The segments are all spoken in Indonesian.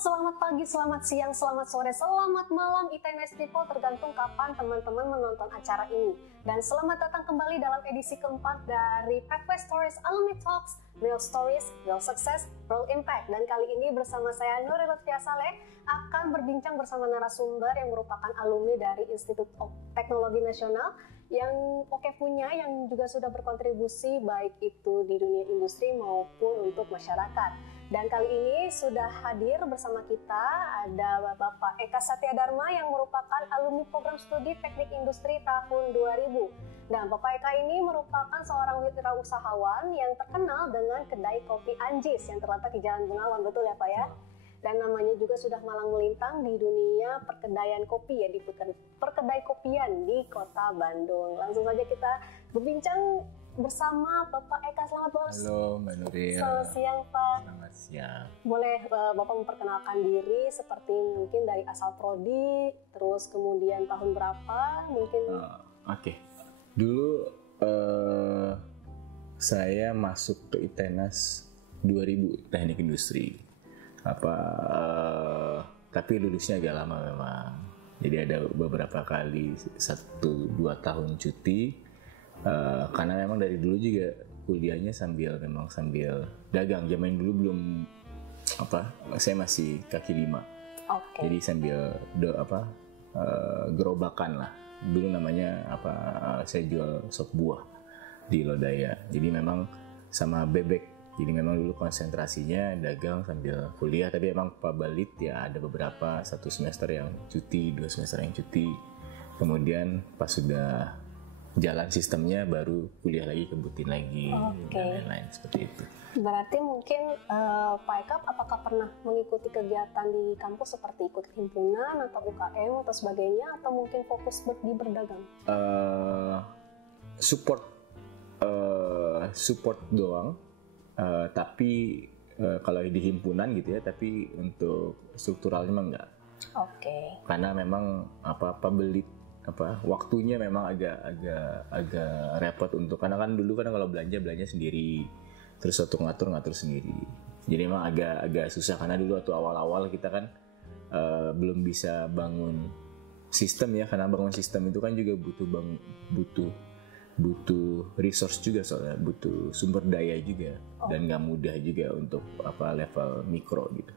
selamat pagi, selamat siang, selamat sore, selamat malam ITNS People, tergantung kapan teman-teman menonton acara ini. Dan selamat datang kembali dalam edisi keempat dari Pathway Stories Alumni Talks, Real Stories, Real Success, Real Impact. Dan kali ini bersama saya Nuril Lutfia Saleh akan berbincang bersama narasumber yang merupakan alumni dari Institut Teknologi Nasional yang punya, yang juga sudah berkontribusi baik itu di dunia industri maupun untuk masyarakat. Dan kali ini sudah hadir bersama kita ada Bapak Eka Satya Dharma yang merupakan alumni program studi Teknik Industri tahun 2000. Dan Bapak Eka ini merupakan seorang wirausahawan yang terkenal dengan kedai kopi Anjis yang terletak di Jalan Bengawan, betul ya Pak ya? Dan namanya juga sudah malang melintang di dunia perkedaian kopi ya, di perkedai kopian di Kota Bandung. Langsung saja kita berbincang bersama Bapak Eka. Selamat bos. Halo Mbak Nuril. Selamat siang Pak. Selamat siang. Boleh Bapak memperkenalkan diri seperti mungkin dari asal prodi, terus kemudian tahun berapa mungkin? Oke. Dulu saya masuk ke ITENAS 2000 Teknik Industri. Tapi lulusnya agak lama memang. Jadi ada beberapa kali 1-2 tahun cuti. Karena memang dari dulu juga kuliahnya sambil dagang. Zaman dulu belum saya masih kaki lima. Okay. Jadi sambil gerobakan lah. Dulu namanya saya jual sop buah di Lodaya. Jadi memang sama bebek. Jadi memang dulu konsentrasinya dagang sambil kuliah. Tapi emang pabalit ya ada beberapa 1 semester yang cuti, 2 semester yang cuti. Kemudian pas sudah jalan sistemnya baru kuliah lagi, kebutin lagi, dan lain-lain seperti itu. Berarti mungkin Pak Eka apakah pernah mengikuti kegiatan di kampus seperti ikut himpunan atau UKM atau sebagainya, atau mungkin fokus di berdagang? Support doang, tapi kalau di himpunan gitu ya, tapi untuk strukturalnya memang enggak. Oke. Karena memang waktunya memang agak repot untuk, karena kan dulu kalau belanja sendiri, terus untuk ngatur sendiri. Jadi memang agak susah karena dulu waktu awal-awal kita kan belum bisa bangun sistem ya, karena bangun sistem itu kan juga butuh resource juga, soalnya butuh sumber daya juga, dan nggak mudah juga untuk level mikro gitu.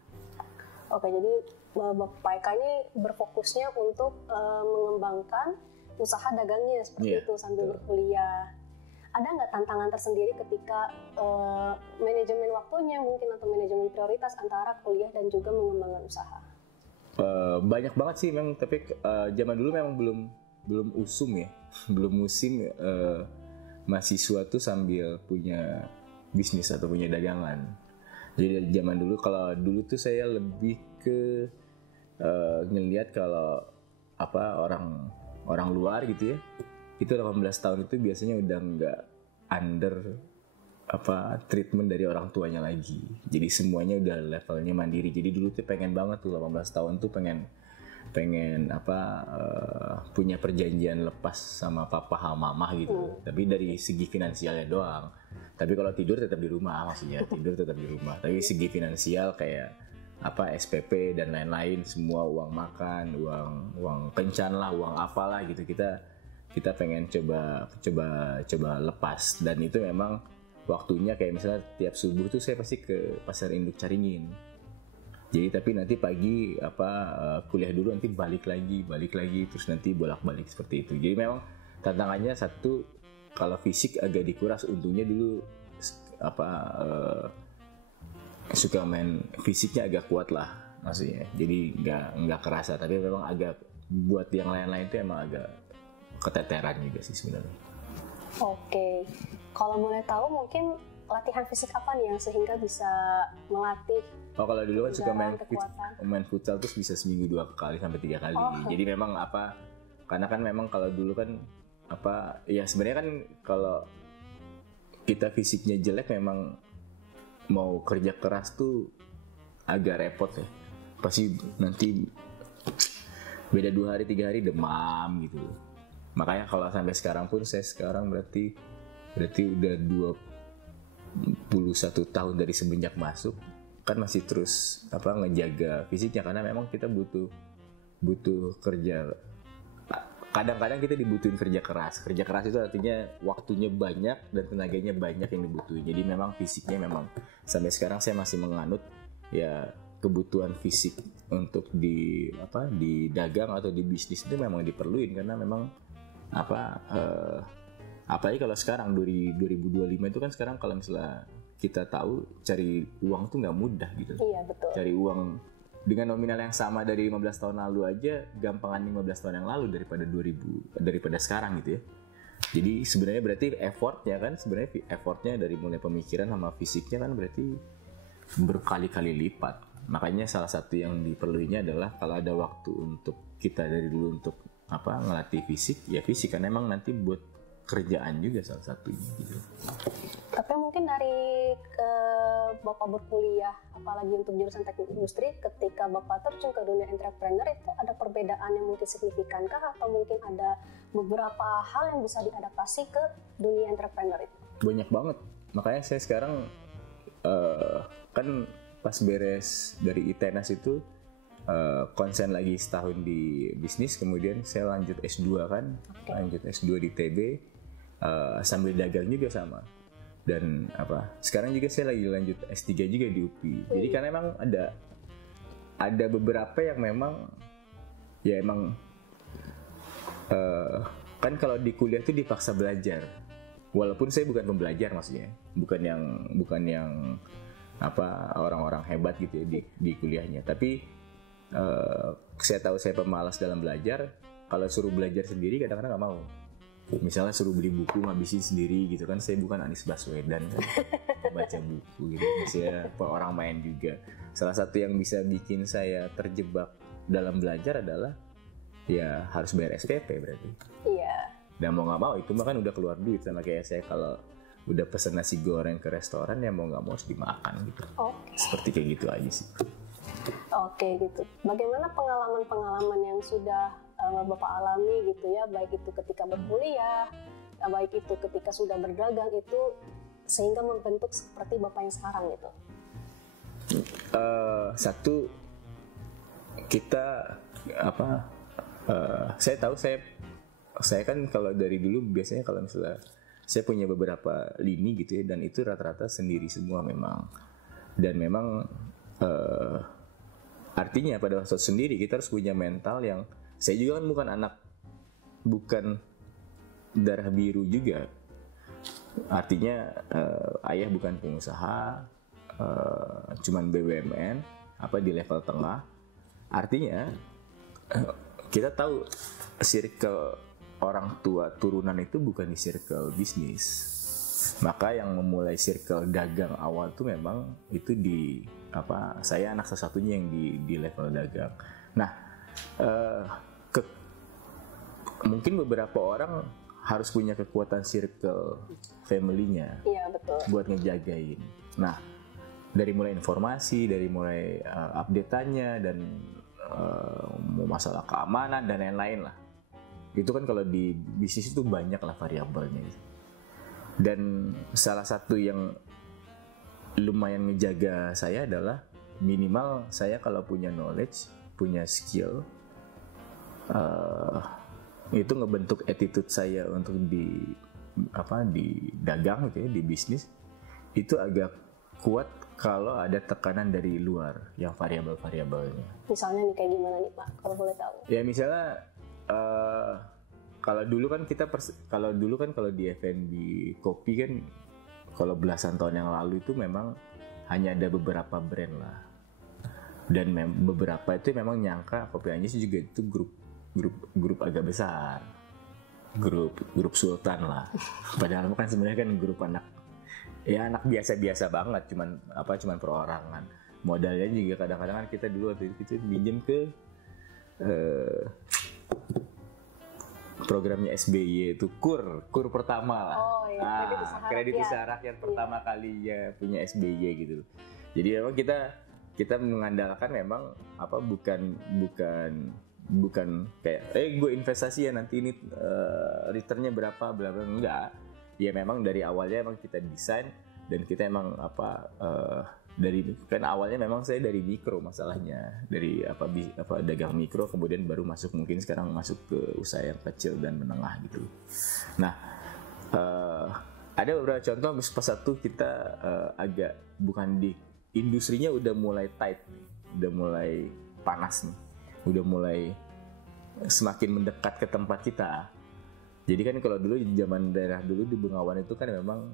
Oke, jadi Bapak Eka ini berfokusnya untuk mengembangkan usaha dagangnya seperti itu sambil berkuliah. Ada nggak tantangan tersendiri ketika manajemen waktunya mungkin atau manajemen prioritas antara kuliah dan juga mengembangkan usaha? Banyak banget sih memang, tapi zaman dulu memang belum usum ya, belum musim mahasiswa tuh sambil punya bisnis atau punya dagangan. Jadi zaman dulu, kalau dulu tuh saya lebih ke ngelihat kalau orang luar gitu ya, itu 18 tahun itu biasanya udah nggak under treatment dari orang tuanya lagi. Jadi semuanya udah levelnya mandiri. Jadi dulu tuh pengen banget tuh 18 tahun tuh pengen punya perjanjian lepas sama papa sama mama gitu. Tapi dari segi finansialnya doang. Tapi kalau tidur tetap di rumah, maksudnya tidur tetap di rumah. Tapi segi finansial kayak SPP dan lain-lain, semua uang makan, uang kencan lah, uang apalah gitu, kita pengen coba lepas. Dan itu memang waktunya kayak misalnya tiap subuh tuh saya pasti ke Pasar Induk Caringin. Jadi tapi nanti pagi kuliah dulu, nanti balik lagi terus nanti bolak-balik seperti itu. Jadi memang tantangannya satu, kalau fisik agak dikuras. Untungnya dulu suka main fisiknya agak kuat lah maksudnya. Jadi nggak kerasa, tapi memang agak buat yang lain-lain itu emang agak keteteran juga sih sebenarnya. Oke. Kalau boleh tahu mungkin latihan fisik apa nih yang sehingga bisa melatih? Kalau dulu kan suka main futsal terus bisa seminggu 2 kali sampai 3 kali. Jadi memang karena kan memang kalau dulu kan ya sebenarnya kan kalau kita fisiknya jelek memang mau kerja keras tuh agak repot ya. Pasti nanti beda 2 hari 3 hari demam gitu. Makanya kalau sampai sekarang pun, saya sekarang berarti udah 21 tahun dari semenjak masuk, kan masih terus ngejaga fisiknya, karena memang kita butuh kerja. Kadang-kadang kita dibutuhin kerja keras itu artinya waktunya banyak dan tenaganya banyak yang dibutuhin. Jadi memang fisiknya memang sampai sekarang saya masih menganut ya kebutuhan fisik untuk di dagang atau di bisnis itu memang diperluin, karena memang apalagi kalau sekarang 2025 itu kan sekarang kalau misalnya kita tahu cari uang tuh nggak mudah gitu. Iya, betul. Cari uang dengan nominal yang sama dari 15 tahun lalu aja gampangan 15 tahun yang lalu daripada sekarang gitu ya. Jadi sebenarnya berarti effortnya dari mulai pemikiran sama fisiknya kan berarti berkali-kali lipat. Makanya salah satu yang diperluinnya adalah kalau ada waktu untuk kita dari dulu untuk ngelatih fisik, ya fisik kan emang nanti buat kerjaan juga salah satunya gitu. Tapi mungkin dari Bapak berkuliah, apalagi untuk jurusan teknik industri, ketika Bapak terjun ke dunia entrepreneur itu ada perbedaan yang mungkin signifikankah, atau mungkin ada beberapa hal yang bisa diadaptasi ke dunia entrepreneur itu? Banyak banget. Makanya saya sekarang kan pas beres dari ITENAS itu konsen lagi setahun di bisnis, kemudian saya lanjut S2 kan, lanjut S2 di TB, sambil dagang juga sama. Dan sekarang juga saya lagi lanjut S3 juga di UPI. Jadi karena emang ada beberapa yang memang kan kalau di kuliah tuh dipaksa belajar. Walaupun saya bukan pembelajar maksudnya, bukan yang orang-orang hebat gitu ya di kuliahnya. Tapi saya tahu saya pemalas dalam belajar. Kalau suruh belajar sendiri kadang-kadang nggak mau. Misalnya suruh beli buku ngabisin sendiri gitu kan, saya bukan Anies Baswedan kan, baca buku gitu. Saya orang main juga. Salah satu yang bisa bikin saya terjebak dalam belajar adalah ya harus bayar SPP berarti. Iya. Dan mau nggak mau itu kan udah keluar duit, sama kayak saya kalau udah pesen nasi goreng ke restoran ya mau nggak mau harus dimakan gitu. Seperti kayak gitu aja sih. Oke gitu. Bagaimana pengalaman-pengalaman yang sudah Bapak alami gitu ya, baik itu ketika berkuliah, baik itu ketika sudah berdagang itu, sehingga membentuk seperti Bapak yang sekarang gitu? Satu, kita saya tahu saya kan kalau dari dulu biasanya kalau misalnya saya punya beberapa lini gitu ya, dan itu rata-rata sendiri semua memang. Dan memang artinya pada waktu sendiri kita harus punya mental yang, saya juga kan bukan darah biru juga. Artinya ayah bukan pengusaha, cuman BUMN di level tengah. Artinya kita tahu circle orang tua turunan itu bukan di circle bisnis. Maka yang memulai circle dagang awal tuh memang itu saya anak satu-satunya yang di level dagang. Nah, mungkin beberapa orang harus punya kekuatan circle family-nya. Iya, betul. Buat ngejagain. Nah, dari mulai informasi, dari mulai update-annya, dan masalah keamanan dan lain-lain lah. Itu kan kalau di bisnis itu banyak lah variabelnya. Dan salah satu yang lumayan ngejaga saya adalah minimal saya kalau punya knowledge, punya skill, itu ngebentuk attitude saya untuk di dagang gitu ya, di bisnis itu agak kuat kalau ada tekanan dari luar yang variabel-variabelnya. Misalnya nih kayak gimana nih Pak, kalau boleh tahu? Ya misalnya kalau dulu kan kalau di F&B kopi kan, kalau belasan tahun yang lalu itu memang hanya ada beberapa brand lah, dan beberapa itu memang nyangka Kopi Anjis juga itu grup agak besar, grup sultan lah. Padahal kan sebenarnya kan grup anak biasa-biasa banget, cuman perorangan. Modalnya juga kadang-kadang kan kita dulu waktu itu pinjam ke programnya SBY itu kur pertama lah. Oh iya, kredit usaha rakyat pertama kalinya punya SBY gitu. Jadi memang kita mengandalkan memang bukan kayak gue investasi ya nanti ini returnnya berapa bla bla, enggak. Ya memang dari awalnya emang kita desain dan kita emang kan awalnya memang saya dari mikro masalahnya, dari dagang mikro, kemudian baru masuk, mungkin sekarang masuk ke usaha yang kecil dan menengah gitu. Nah, ada beberapa contoh. Pas satu kita agak, bukan di industrinya udah mulai tight nih, udah mulai panas nih, udah mulai semakin mendekat ke tempat kita. Jadi kan kalau dulu di zaman daerah dulu di Bengawan itu kan memang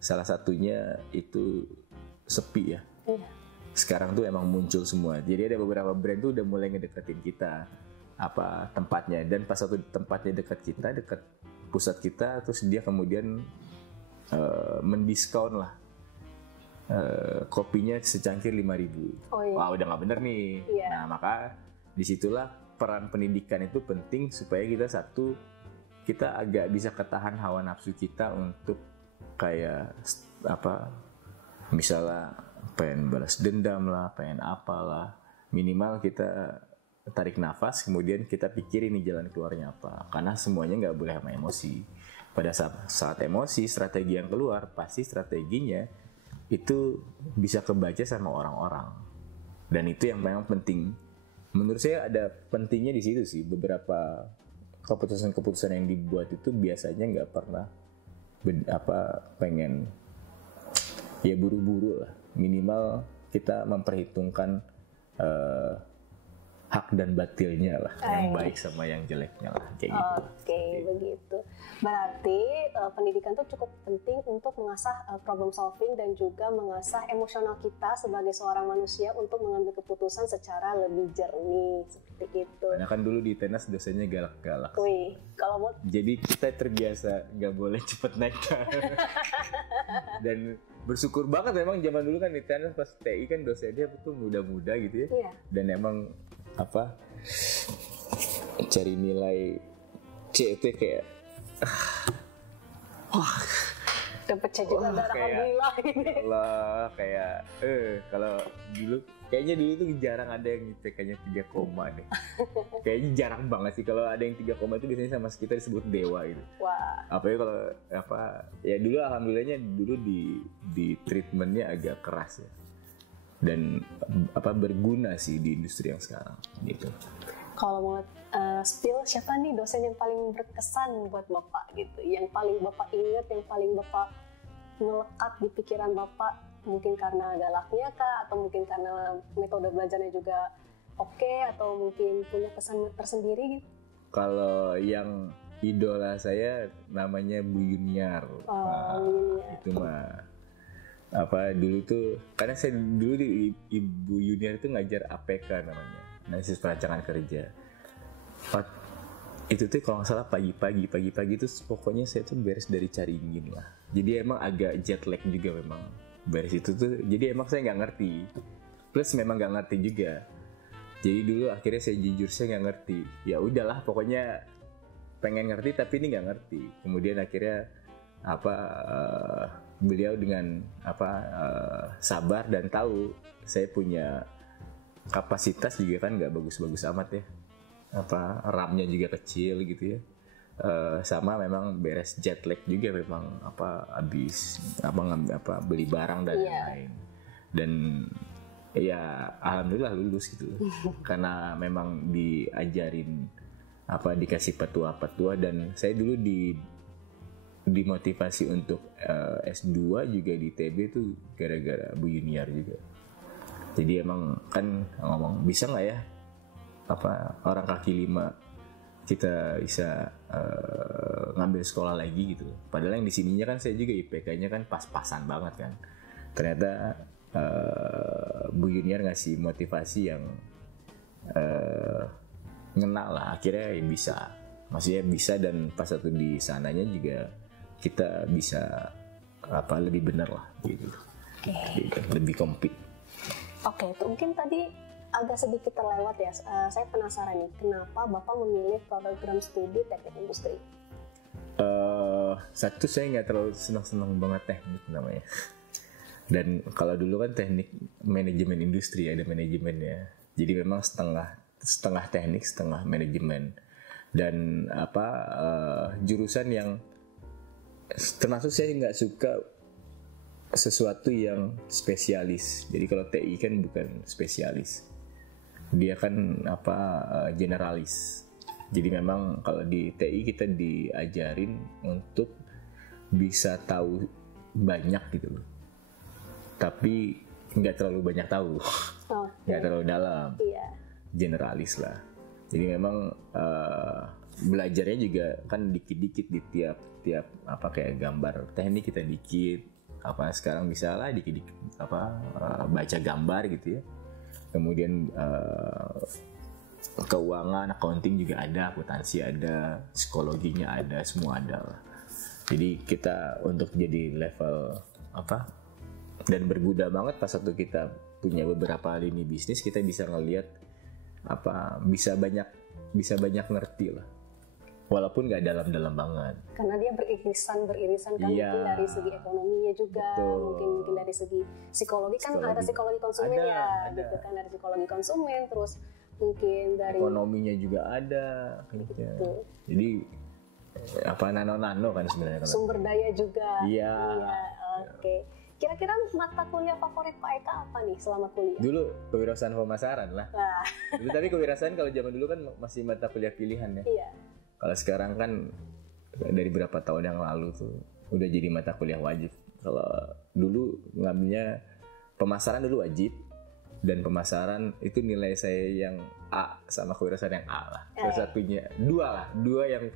salah satunya itu sepi ya. Sekarang tuh emang muncul semua. Jadi ada beberapa brand tuh udah mulai ngedeketin kita tempatnya, dan pas satu tempatnya dekat kita, dekat pusat kita, terus dia kemudian mendiskon lah kopinya secangkir 5.000. Wah, udah nggak bener nih. Nah, maka disitulah peran pendidikan itu penting, supaya kita agak bisa ketahan hawa nafsu kita untuk kayak misalnya pengen balas dendam lah, pengen apalah, minimal kita tarik nafas, kemudian kita pikirin nih jalan keluarnya apa, karena semuanya nggak boleh sama emosi. Pada saat emosi, strategi yang keluar pasti strateginya itu bisa kebaca sama orang-orang, dan itu yang memang penting. Menurut saya ada pentingnya di situ sih. Beberapa keputusan-keputusan yang dibuat itu biasanya nggak pernah pengen ya buru-buru lah. Minimal kita memperhitungkan hak dan batilnya lah, yang baik sama yang jeleknya lah, kayak gitu. Oke, begitu. Berarti pendidikan itu cukup penting untuk mengasah problem solving dan juga mengasah emosional kita sebagai seorang manusia untuk mengambil keputusan secara lebih jernih, seperti itu. Karena kan dulu di tenas dosennya galak-galak. Wih, kalau mau. Jadi kita terbiasa nggak boleh cepet naik. Dan bersyukur banget memang zaman dulu kan di tenas pas TI kan dosennya tuh muda-muda gitu ya. Iya. Dan emang cari nilai C itu kayak dapat C juga darah alhamdulillah gitu. Allah, kayak kalau dulu kayaknya tuh jarang ada yang IPK-nya 3 deh. Kayaknya jarang banget sih kalau ada yang 3 itu, biasanya sama kita disebut dewa gitu. Wah. Apalagi kalau ya dulu alhamdulillahnya dulu di treatmentnya agak keras ya. Dan berguna sih di industri yang sekarang gitu. Kalau mau spill, siapa nih dosen yang paling berkesan buat Bapak gitu, yang paling Bapak ingat, yang paling Bapak melekat di pikiran Bapak, mungkin karena galaknya kah, atau mungkin karena metode belajarnya juga oke, atau mungkin punya kesan tersendiri gitu? Kalau yang idola saya namanya Bu Yuniar. Itu mah dulu tuh, karena saya dulu di Ibu Yuniar itu ngajar APK namanya, analisis perancangan kerja. Itu tuh kalau nggak salah pagi-pagi itu pokoknya saya tuh beres dari Caringin lah. Jadi emang agak jet lag juga memang beres itu tuh. Jadi emang saya nggak ngerti, plus memang nggak ngerti juga. Jadi dulu akhirnya saya nggak ngerti. Ya udahlah, pokoknya pengen ngerti tapi ini nggak ngerti. Kemudian akhirnya beliau dengan sabar dan tahu saya punya kapasitas juga kan nggak bagus-bagus amat ya, RAM-nya juga kecil gitu ya, sama memang beres jet lag juga memang habis beli barang dan lain-lain, dan ya alhamdulillah lulus gitu karena memang diajarin dikasih petua-petua, dan saya dulu dimotivasi untuk S2 juga di TB itu gara-gara Bu Yuniar juga. Jadi emang kan ngomong, bisa nggak ya orang kaki 5 kita bisa ngambil sekolah lagi gitu. Padahal yang di sininya kan saya juga IPK-nya kan pas-pasan banget kan. Ternyata Bu Yuniar ngasih motivasi yang ngena lah, akhirnya bisa. Maksudnya bisa, dan pas satu di sananya juga kita bisa lebih benar lah gitu. Gitu, lebih komplit. Oke, itu mungkin tadi agak sedikit terlewat ya. Saya penasaran nih, kenapa Bapak memilih program studi teknik industri? Satu, saya nggak terlalu senang banget teknik namanya. Dan kalau dulu kan teknik manajemen industri, ada manajemennya. Jadi memang setengah teknik, setengah manajemen. Dan jurusan yang termasuk saya nggak suka sesuatu yang spesialis. Jadi kalau TI kan bukan spesialis, dia kan generalis. Jadi memang kalau di TI kita diajarin untuk bisa tahu banyak gitu loh, tapi nggak terlalu banyak tahu, nggak terlalu dalam, generalis lah. Jadi memang belajarnya juga kan dikit-dikit di tiap kayak gambar teknik kita dikit, sekarang bisa lah dikit-dikit baca gambar gitu ya. Kemudian keuangan, accounting juga ada, akuntansi ada, psikologinya ada, semua ada lah. Jadi kita untuk jadi level dan berguna banget pas waktu kita punya beberapa lini bisnis, kita bisa ngelihat bisa banyak ngerti lah, walaupun nggak dalam-dalam banget. Karena dia beririsan kan, mungkin dari segi ekonominya juga, mungkin dari segi psikologi kan ada psikologi konsumen ada. Gitu kan, dari psikologi konsumen, terus mungkin dari ekonominya juga ada gitu. Jadi nano kan sebenarnya kan. Sumber daya juga. Iya. Oke. Kira-kira mata kuliah favorit Pak Eka apa nih selama kuliah? Dulu kewirausahaan pemasaran lah. Dulu, tapi kewirausahaan kalau zaman dulu kan masih mata kuliah pilihan ya. Iya. Kalau sekarang kan dari berapa tahun yang lalu tuh udah jadi mata kuliah wajib. Kalau dulu ngambilnya pemasaran dulu wajib, dan pemasaran itu nilai saya yang A sama kewirausahaan yang A lah. Salah satunya dua yang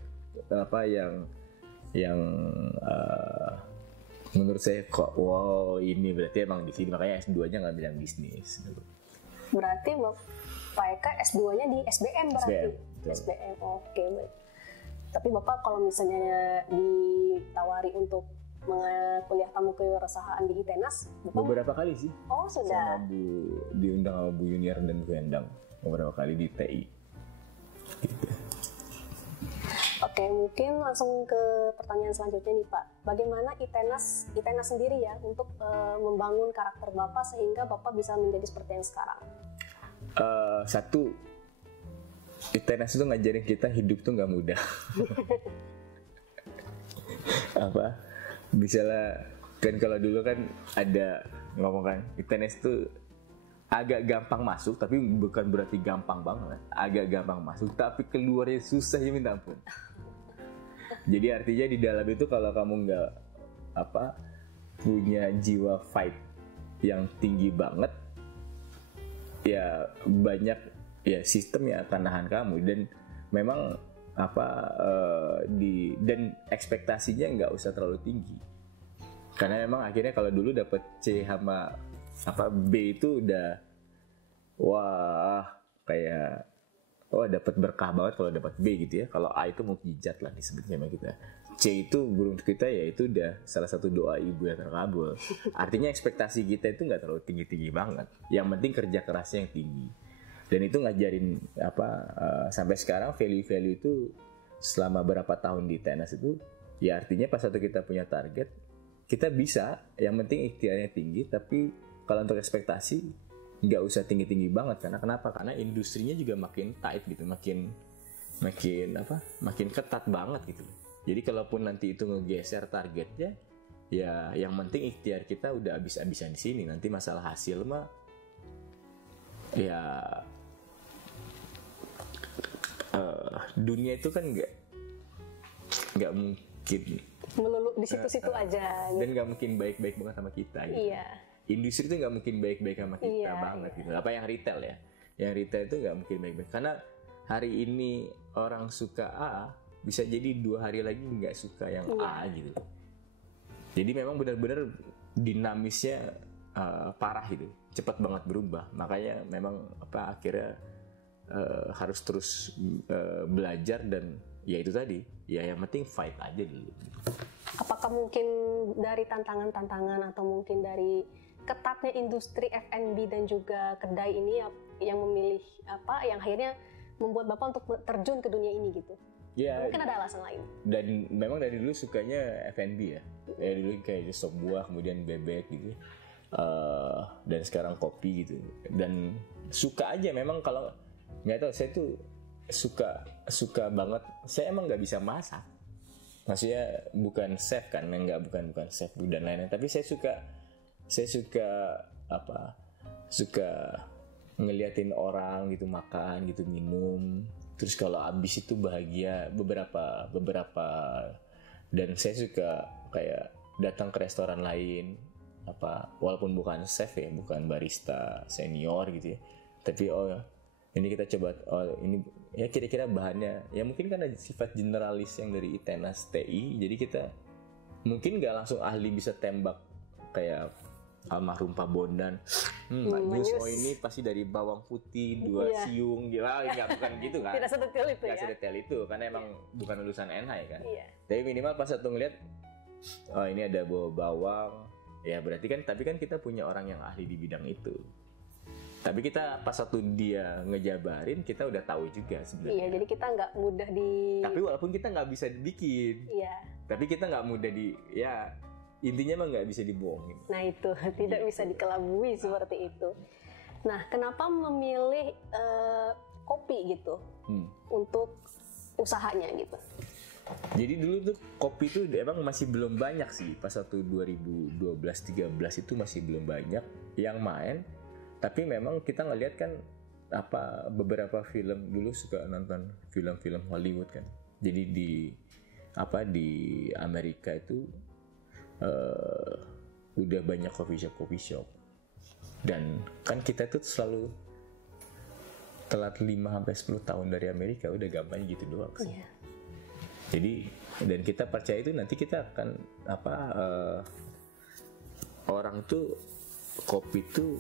menurut saya kok ini berarti emang di sini, makanya S2-nya ngambil yang bisnis. Berarti Pak Eka S2-nya di SBM berarti. SBM. Oke, baik. Tapi Bapak kalau misalnya ditawari untuk kuliah tamu kewirausahaan di ITENAS, beberapa kali sih. Oh, sudah. Diundang sama Bu Yuniar dan Bu Endang beberapa kali di TI. Gitu. Oke, mungkin langsung ke pertanyaan selanjutnya nih Pak. Bagaimana ITENAS sendiri ya untuk membangun karakter Bapak sehingga Bapak bisa menjadi seperti yang sekarang? Satu, ITENAS itu ngajarin kita hidup tuh nggak mudah. Misalnya kan kalau dulu kan ada ngomong kan ITENAS tuh agak gampang masuk, tapi bukan berarti gampang banget. Agak gampang masuk, tapi keluarnya susah ya minta ampun. Jadi artinya di dalam itu kalau kamu nggak punya jiwa fight yang tinggi banget, ya banyak ya sistem yang akan nahan kamu. Dan memang dan ekspektasinya nggak usah terlalu tinggi, karena memang akhirnya kalau dulu dapat C sama B itu udah dapat berkah banget kalau dapat B gitu ya. Kalau A itu mukjizat lah disebutnya sama kita. C itu menurut kita ya itu udah salah satu doa ibu yang terkabul. Artinya ekspektasi kita itu nggak terlalu tinggi banget. Yang penting kerja kerasnya yang tinggi. Dan itu ngajarin sampai sekarang value itu selama berapa tahun di ITENAS itu ya artinya pas satu kita punya target kita bisa, yang penting ikhtiarnya tinggi. Tapi kalau untuk ekspektasi nggak usah tinggi banget. Karena kenapa? Karena industrinya juga makin tight gitu, makin ketat banget gitu. Jadi kalaupun nanti itu ngegeser targetnya, ya yang penting ikhtiar kita udah habis-habisan di sini. Nanti masalah hasil mah ya dunia itu kan nggak mungkin melulu di situ-situ aja. Dan nggak mungkin baik-baik banget sama kita. Gitu. Iya. Industri itu nggak mungkin baik-baik sama kita banget gitu. Apa yang retail ya? Yang retail itu nggak mungkin baik-baik. Karena hari ini orang suka A, bisa jadi 2 hari lagi nggak suka yang A gitu. Jadi memang benar-benar dinamisnya parah gitu, cepat banget berubah. Makanya memang akhirnya harus terus belajar dan ya itu tadi, ya yang penting fight aja dulu. Apakah mungkin dari tantangan-tantangan atau mungkin dari ketatnya industri F&B dan juga kedai ini yang memilih yang akhirnya membuat Bapak untuk terjun ke dunia ini gitu? Ya, mungkin ada alasan lain. Dan memang dari dulu sukanya F&B ya. Dari dulu kayak sop buah, kemudian bebek gitu. Dan sekarang kopi gitu. Dan suka aja memang kalau nggak tahu, saya tuh suka banget. Saya emang nggak bisa masak. Maksudnya bukan chef kan, bukan chef dan lain-lain. Tapi saya suka saya suka ngeliatin orang gitu makan gitu minum, terus kalau abis itu bahagia beberapa dan saya suka kayak datang ke restoran lain walaupun bukan chef ya, bukan barista senior gitu ya, tapi ini kita coba ini ya kira-kira bahannya ya mungkin kan ada sifat generalis yang dari Itenas TI, jadi kita mungkin nggak langsung ahli bisa tembak kayak almarhum Pak Bondan, Manyus, ini pasti dari bawang putih 2 siung, gila, nggak bukan gitu kan? Tidak sedetail itu ya? Nggak sedetail itu, karena emang bukan lulusan NH ya kan? Iya. Tapi minimal pas satu ngeliat, ini ada bawang, ya berarti kan, tapi kan kita punya orang yang ahli di bidang itu. Tapi kita pas satu dia ngejabarin, kita udah tahu juga sebenarnya. Iya, jadi kita nggak mudah Tapi walaupun kita nggak bisa dibikin, tapi kita nggak mudah intinya mah nggak bisa dibohongin. Nah itu, tidak bisa dikelabui seperti itu. Nah, kenapa memilih kopi gitu untuk usahanya gitu? Jadi dulu tuh kopi tuh emang masih belum banyak sih. Pas waktu 2012-13 itu masih belum banyak yang main. Tapi memang kita ngeliat kan beberapa film, dulu suka nonton film-film Hollywood kan. Jadi di Amerika itu udah banyak coffee shop dan kan kita tuh selalu telat 5-10 tahun dari Amerika, udah gampang gitu doang sih. Jadi dan kita percaya itu nanti kita akan orang tuh kopi tuh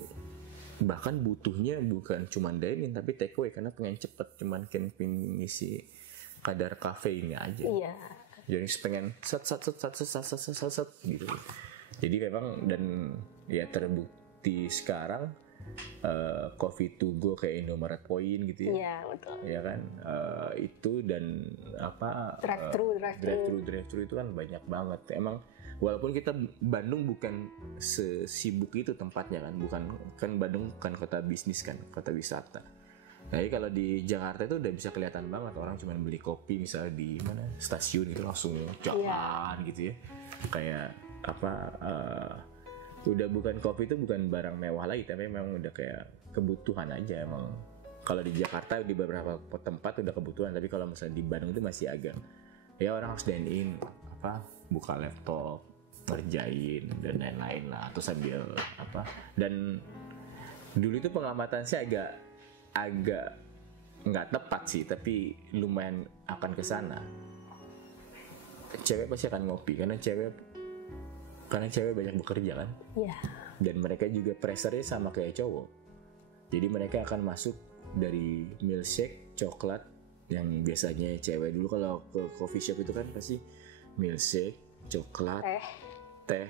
bahkan butuhnya bukan cuma dine-in tapi take away karena pengen cepet, cuman pengen ngisi kadar kafeinnya aja. Jadi pengen set gitu. Jadi memang dan ya terbukti sekarang coffee to go kayak Indomaret Point gitu ya. Iya, betul. Ya kan itu dan drive-thru itu kan banyak banget. Emang walaupun kita Bandung bukan sesibuk itu tempatnya kan Bandung kan kota bisnis kan, kota wisata. Jadi kalau di Jakarta itu udah bisa kelihatan banget orang cuma beli kopi misalnya di mana stasiun gitu langsung jalan gitu ya. Kayak udah bukan kopi itu bukan barang mewah lagi tapi memang udah kayak kebutuhan aja emang. Kalau di Jakarta di beberapa tempat udah kebutuhan, tapi kalau misalnya di Bandung itu masih agak ya orang harus dine-in buka laptop ngerjain dan lain-lain lah atau sambil dan dulu itu pengamatan saya agak nggak tepat sih tapi lumayan akan kesana. Cewek pasti akan ngopi karena cewek banyak bekerja kan. Dan mereka juga pressure-nya sama kayak cowok, jadi mereka akan masuk dari milkshake coklat yang biasanya cewek dulu kalau ke coffee shop itu kan pasti milkshake coklat teh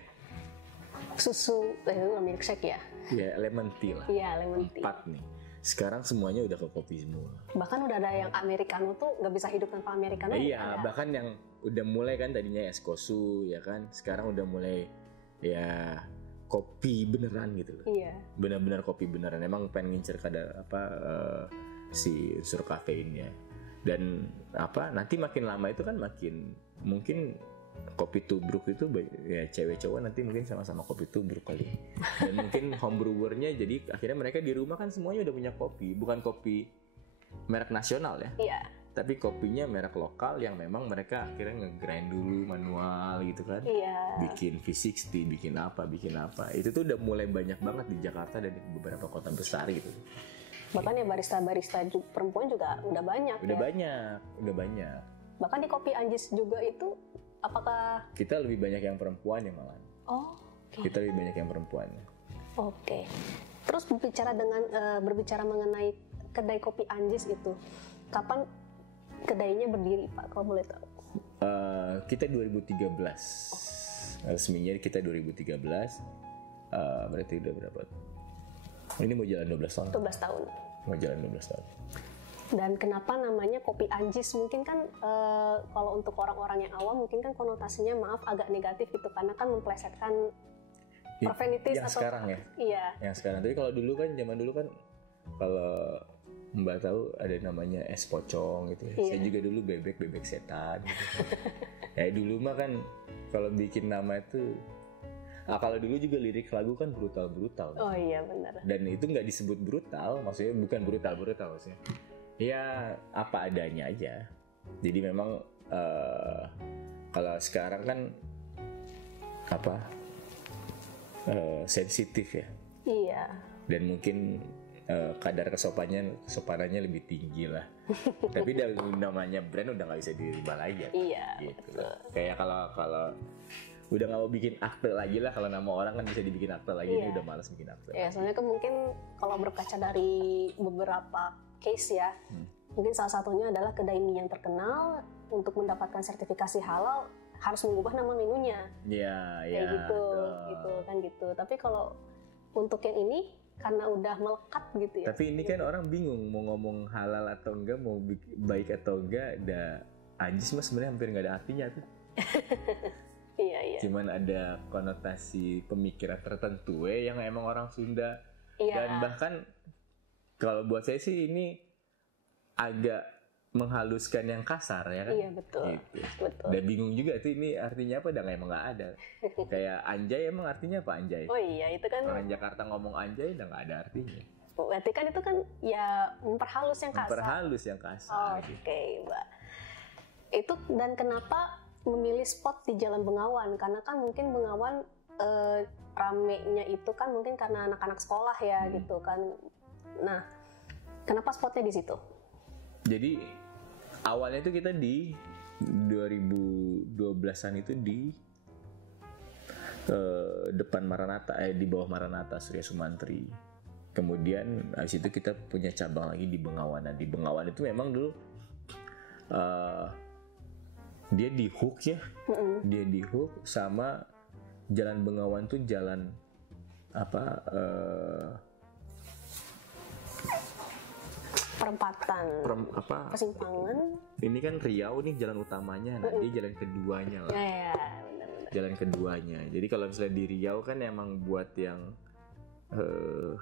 susu milkshake ya lemon tea lah. Lemon tea 4 nih. Sekarang semuanya udah ke kopi semua. Bahkan udah ada yang americano tuh nggak bisa hidup tanpa americano. Iya, bahkan yang udah mulai kan tadinya espresso ya kan, sekarang udah mulai ya kopi beneran gitu loh. Iya. Benar-benar kopi beneran. Emang pengen ngincer kadar si unsur kafeinnya. Dan nanti makin lama itu kan makin mungkin kopi tubruk itu ya cewek cowok nanti mungkin sama-sama kopi tubruk kali. Dan mungkin homebrewernya jadi akhirnya mereka di rumah kan semuanya udah punya kopi, bukan kopi merek nasional ya. Iya. Tapi kopinya merek lokal yang memang mereka akhirnya nge-grind dulu manual gitu kan. Iya. Bikin V60, bikin apa. Itu tuh udah mulai banyak banget di Jakarta dan di beberapa kota besar gitu. Bahkan ya barista-barista perempuan juga udah banyak. Udah banyak. Bahkan di Kopi Anjis juga itu apakah kita lebih banyak yang perempuan ya malah? Kita lebih banyak yang perempuan. Terus berbicara mengenai kedai Kopi Anjis itu, kapan kedainya berdiri Pak kalau boleh tahu? Kita 2013 resminya kita 2013. Berarti udah berapa? Ini mau jalan 12 tahun. 12 tahun. Mau jalan 12 tahun. Dan kenapa namanya Kopi Anjis? Mungkin kan kalau untuk orang-orang yang awam mungkin kan konotasinya agak negatif gitu karena kan memplesetkan profanitis yang atau sekarang ya. Iya. Yang sekarang. Tapi kalau dulu kan zaman dulu kan kalau Mbak tahu ada namanya es pocong gitu. Iya. Saya juga dulu bebek setan gitu. Ya dulu mah kan kalau bikin nama itu Kalau dulu juga lirik lagu kan brutal. Oh iya benar. Dan itu nggak disebut brutal, maksudnya bukan brutal maksudnya. Ya apa adanya aja. Jadi memang kalau sekarang kan sensitif ya. Iya. Dan mungkin kadar kesopanannya lebih tinggi lah. Tapi namanya brand udah nggak bisa dirubah lagi ya. Iya. Gitu. Kayak kalau udah nggak mau bikin akte lagi lah, kalau nama orang kan bisa dibikin akte lagi, ini udah malas bikin akte. Ya soalnya kan mungkin kalau berkaca dari beberapa case ya, mungkin salah satunya adalah kedai mie yang terkenal untuk mendapatkan sertifikasi halal harus mengubah nama menunya. Iya, kayak gitu kan gitu. Tapi kalau untuk yang ini karena udah melekat gitu ya. Tapi ini kan orang bingung mau ngomong halal atau enggak, mau baik atau enggak, ada anjis mas sebenarnya hampir nggak ada artinya tuh. Iya. Cuman ada konotasi pemikiran tertentu yang emang orang Sunda. Iya. Dan bahkan kalau buat saya sih ini agak menghaluskan yang kasar ya kan. Iya betul. Gitu. Betul. Dan bingung juga tuh ini artinya apa, dan emang nggak ada. Kayak anjay emang artinya apa anjay? Oh iya itu kan. Orang Jakarta ngomong anjay udah nggak ada artinya. Berarti kan itu kan ya memperhalus yang kasar. Memperhalus yang kasar. Oke, Mbak. Itu dan kenapa memilih spot di Jalan Bengawan? Karena kan mungkin Bengawan ramenya itu kan mungkin karena anak-anak sekolah ya gitu kan. Nah, kenapa spotnya di situ? Jadi awalnya itu kita di 2012-an itu di depan Maranatha, di bawah Maranatha Surya Sumantri. Kemudian habis itu kita punya cabang lagi di Bengawan. Nah, di Bengawan itu memang dulu dia di hook ya. Dia di hook sama Jalan Bengawan tuh jalan perempatan. Persimpangan. Ini kan Riau nih jalan utamanya, nah dia jalan keduanya lah. Ya, benar-benar. Jalan keduanya. Jadi kalau misalnya di Riau kan emang buat yang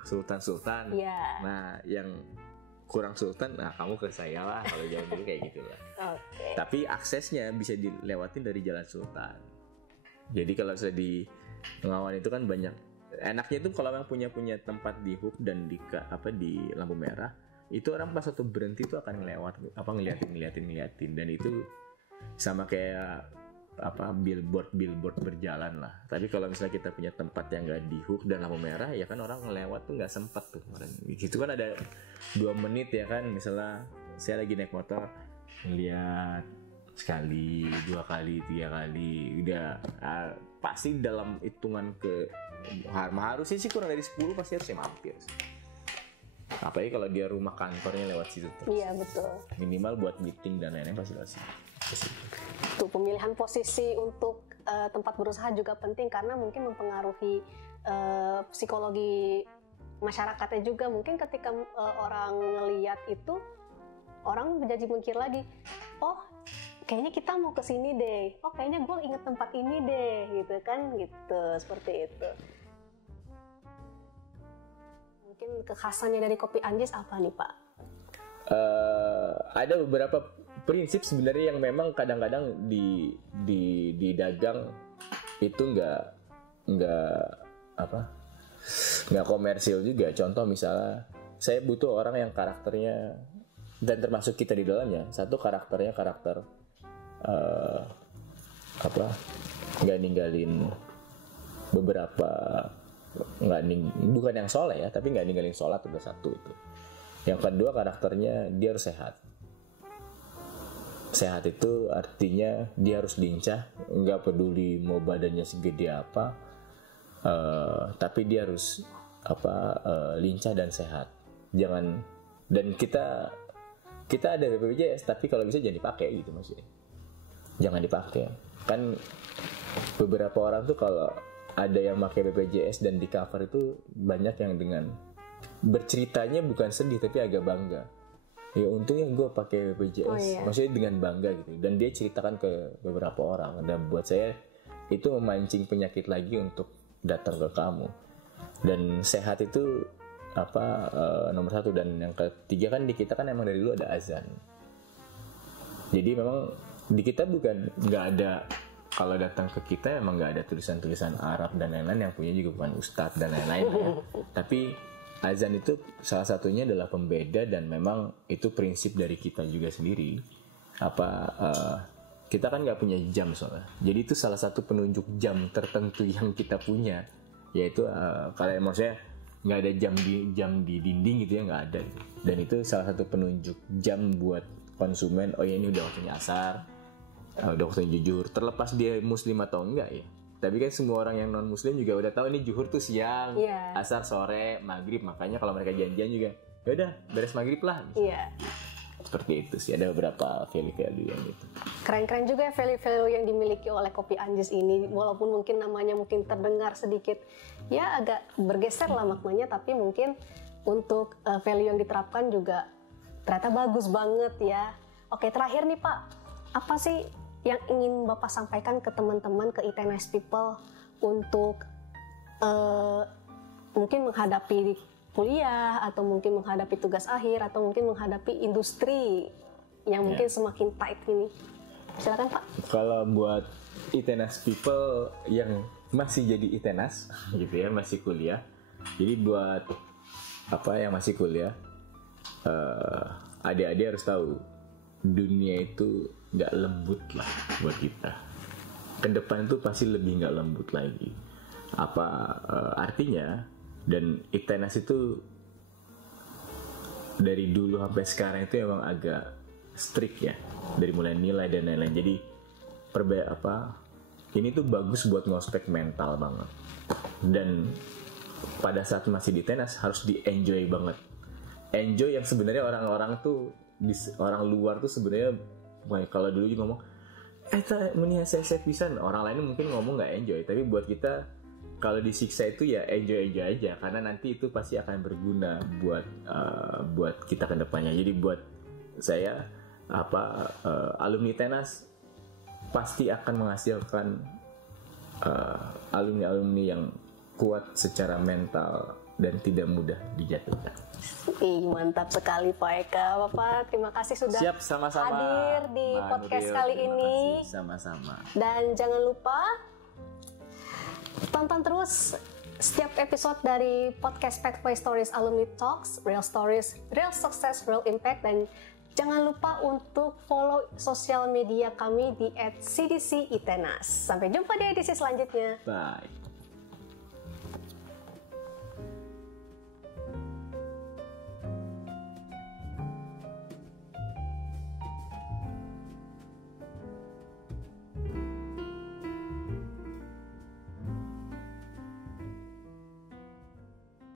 sultan-sultan. Yeah. Nah, yang kurang sultan, nah kamu ke saya lah kalau jalan dulu kayak gitu lah. Okay. Tapi aksesnya bisa dilewatin dari Jalan Sultan. Jadi kalau misalnya di Bengawan itu kan banyak. Enaknya itu kalau memang punya tempat di hook dan di lampu merah, itu orang pas satu berhenti itu akan ngeliatin, dan itu sama kayak billboard berjalan lah. Tapi kalau misalnya kita punya tempat yang nggak di hook dan lampu merah, ya kan orang ngelewat tuh nggak sempat tuh. Gitu kan ada 2 menit ya kan, misalnya saya lagi naik motor ngeliat sekali, 2 kali, 3 kali, udah pasti dalam hitungan harusnya sih kurang dari 10 pasti harus mampir. Apalagi kalau dia rumah kantornya lewat situ terus. Iya betul. Minimal buat meeting dan lain-lain pasti lewat situ. Tuh, pemilihan posisi untuk tempat berusaha juga penting karena mungkin mempengaruhi psikologi masyarakatnya juga. Mungkin ketika orang ngelihat itu, orang menjadi mikir lagi, oh kayaknya kita mau ke sini deh, oh kayaknya gue inget tempat ini deh, gitu kan, gitu, seperti itu. Mungkin kekhasannya dari kopi Anjis apa nih Pak? Ada beberapa prinsip sebenarnya yang memang kadang-kadang di dagang itu nggak komersil juga. Contoh misalnya saya butuh orang yang karakternya, dan termasuk kita di dalamnya, satu karakter nggak ninggalin beberapa, bukan yang soleh ya, tapi nggak ninggalin sholat, udah satu itu. Yang kedua karakternya dia harus sehat. Sehat itu artinya dia harus lincah, nggak peduli mau badannya segede apa, tapi dia harus lincah dan sehat. Jangan, dan kita ada BPJS, tapi kalau bisa jangan dipakai gitu maksudnya. Jangan dipakai. Kan beberapa orang tuh kalau ada yang pakai BPJS dan di cover itu banyak yang dengan berceritanya bukan sedih tapi agak bangga. Ya untungnya gue pakai BPJS, maksudnya dengan bangga gitu. Dan dia ceritakan ke beberapa orang. Dan buat saya itu memancing penyakit lagi untuk datang ke kamu. Dan sehat itu nomor 1. Dan yang ketiga kan di kita kan emang dari dulu ada azan. Jadi memang di kita bukan nggak ada kalau datang ke kita emang nggak ada tulisan-tulisan Arab dan lain-lain, yang punya juga bukan ustadz dan lain-lain ya. Tapi azan itu salah satunya adalah pembeda, dan memang itu prinsip dari kita juga sendiri. Kita kan nggak punya jam soalnya, jadi itu salah satu penunjuk jam tertentu yang kita punya, yaitu kalau maksudnya nggak ada jam di dinding gitu ya, nggak ada gitu. Dan itu salah satu penunjuk jam buat konsumen. Oh ya, ini udah waktunya asar, udah waktunya jujur, terlepas dia muslim atau enggak ya. Tapi kan semua orang yang non muslim juga udah tahu ini zuhur tuh siang, asar sore, maghrib. Makanya kalau mereka janjian juga, ya udah beres maghrib lah. Seperti itu sih, ada beberapa value-value yang gitu. Keren-keren juga ya value-value yang dimiliki oleh Kopi Anjis ini, walaupun mungkin namanya mungkin terdengar sedikit ya agak bergeser lah maknanya, tapi mungkin untuk value yang diterapkan juga ternyata bagus banget ya. Oke, terakhir nih Pak, apa sih yang ingin Bapak sampaikan ke teman-teman, ke IT Nice People untuk mungkin menghadapi kuliah, atau mungkin menghadapi tugas akhir, atau mungkin menghadapi industri yang mungkin semakin tight ini? Silakan Pak. Kalau buat ITENAS people yang masih jadi ITENAS gitu ya, masih kuliah. Jadi buat yang masih kuliah, adik-adik harus tahu dunia itu nggak lembut lah buat kita. Kedepan itu pasti lebih nggak lembut lagi. Artinya? Dan ITENAS itu dari dulu sampai sekarang itu emang agak strict ya, dari mulai nilai dan lain-lain. Jadi ini tuh bagus buat ngospek mental banget. Dan pada saat masih di ITENAS harus di-enjoy banget. Enjoy yang sebenarnya orang-orang tuh, orang luar tuh sebenarnya, kalau dulu juga ngomong mending saya pisan, orang lain mungkin ngomong nggak enjoy, tapi buat kita kalau disiksa itu ya enjoy aja, karena nanti itu pasti akan berguna buat kita ke depannya. Jadi buat saya alumni ITENAS pasti akan menghasilkan alumni yang kuat secara mental dan tidak mudah dijatuhkan. Mantap sekali Pak Eka. Bapak, terima kasih sudah sama-sama hadir di podcast kali ini. Sama-sama. Dan jangan lupa tonton terus setiap episode dari podcast Pathway Stories Alumni Talks, Real Stories, Real Success, Real Impact. Dan jangan lupa untuk follow sosial media kami di @CDC ITENAS. Sampai jumpa di edisi selanjutnya. Bye.